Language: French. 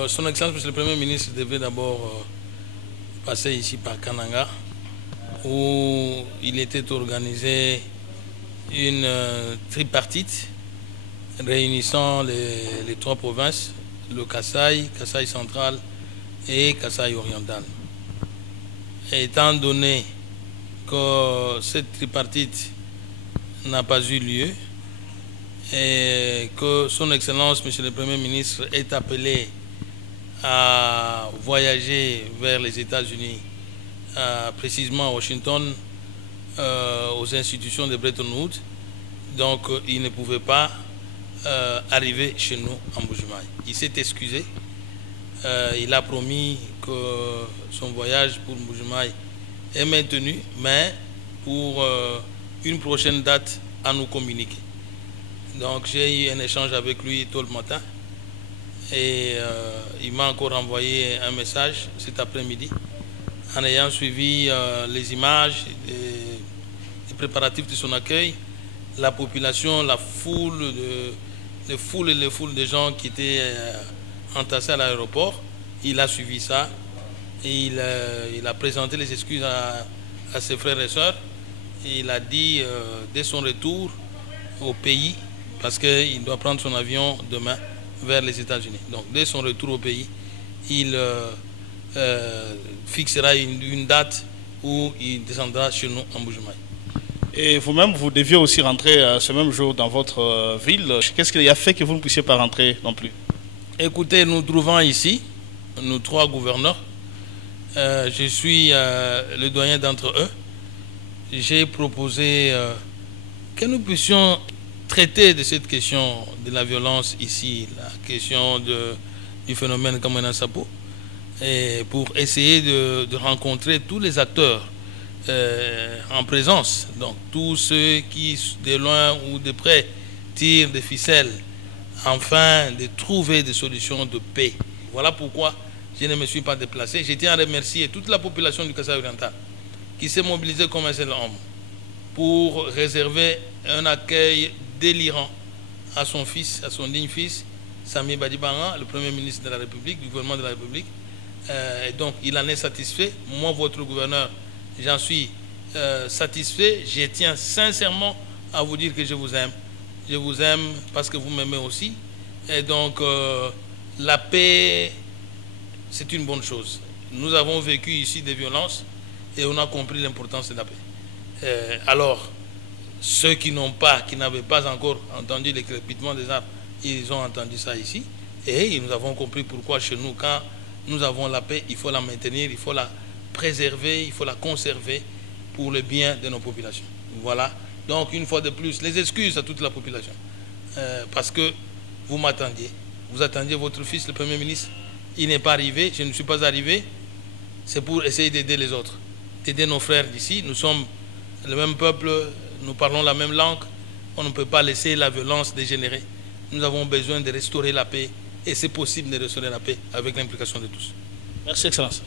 Son Excellence, Monsieur le Premier ministre, devait d'abord passer ici par Kananga, où il était organisé une tripartite réunissant les trois provinces, le Kasaï, Kasaï central et Kasaï oriental. Et étant donné que cette tripartite n'a pas eu lieu et que Son Excellence, Monsieur le Premier ministre, est appelé à voyager vers les États-Unis, précisément à Washington, aux institutions de Bretton Woods. Donc, il ne pouvait pas arriver chez nous en Mbuji-Mayi. Il s'est excusé. Il a promis que son voyage pour Mbuji-Mayi est maintenu, mais pour une prochaine date à nous communiquer. Donc, j'ai eu un échange avec lui tôt le matin. Et il m'a encore envoyé un message cet après-midi en ayant suivi les images, les préparatifs de son accueil, la population, la foule, les foules de gens qui étaient entassés à l'aéroport. Il a suivi ça et il a présenté les excuses à ses frères et sœurs. Et il a dit dès son retour au pays, parce qu'il doit prendre son avion demain vers les États-Unis. Donc, dès son retour au pays, il fixera une date où il descendra chez nous en Mbuji-Mayi. Et vous-même, vous deviez aussi rentrer ce même jour dans votre ville. Qu'est-ce qui a fait que vous ne puissiez pas rentrer non plus? Écoutez, nous trouvons ici, nous trois gouverneurs. Je suis le doyen d'entre eux. J'ai proposé que nous puissions traiter de cette question de la violence ici, la question du phénomène Kamwena Sapo, et pour essayer de rencontrer tous les acteurs en présence, donc tous ceux qui de loin ou de près tirent des ficelles, afin de trouver des solutions de paix. Voilà pourquoi je ne me suis pas déplacé. Je tiens à remercier toute la population du Kasaï oriental qui s'est mobilisée comme un seul homme pour réserver un accueil délirant à son fils, à son digne fils, Sami Badibanga, le Premier ministre de la République, du gouvernement de la République. Et donc, il en est satisfait. Moi, votre gouverneur, j'en suis satisfait. Je tiens sincèrement à vous dire que je vous aime. Je vous aime parce que vous m'aimez aussi. Et donc, la paix, c'est une bonne chose. Nous avons vécu ici des violences et on a compris l'importance de la paix. Alors, ceux qui n'avaient pas encore entendu le crépitement des arbres, ils ont entendu ça ici. Et nous avons compris pourquoi chez nous, quand nous avons la paix, il faut la maintenir, il faut la préserver, il faut la conserver pour le bien de nos populations. Voilà. Donc, une fois de plus, les excuses à toute la population. Parce que vous m'attendiez. Vous attendiez votre fils, le Premier ministre. Il n'est pas arrivé, je ne suis pas arrivé. C'est pour essayer d'aider les autres, d'aider nos frères d'ici. Nous sommes le même peuple, nous parlons la même langue. On ne peut pas laisser la violence dégénérer. Nous avons besoin de restaurer la paix et c'est possible de restaurer la paix avec l'implication de tous. Merci, Excellence.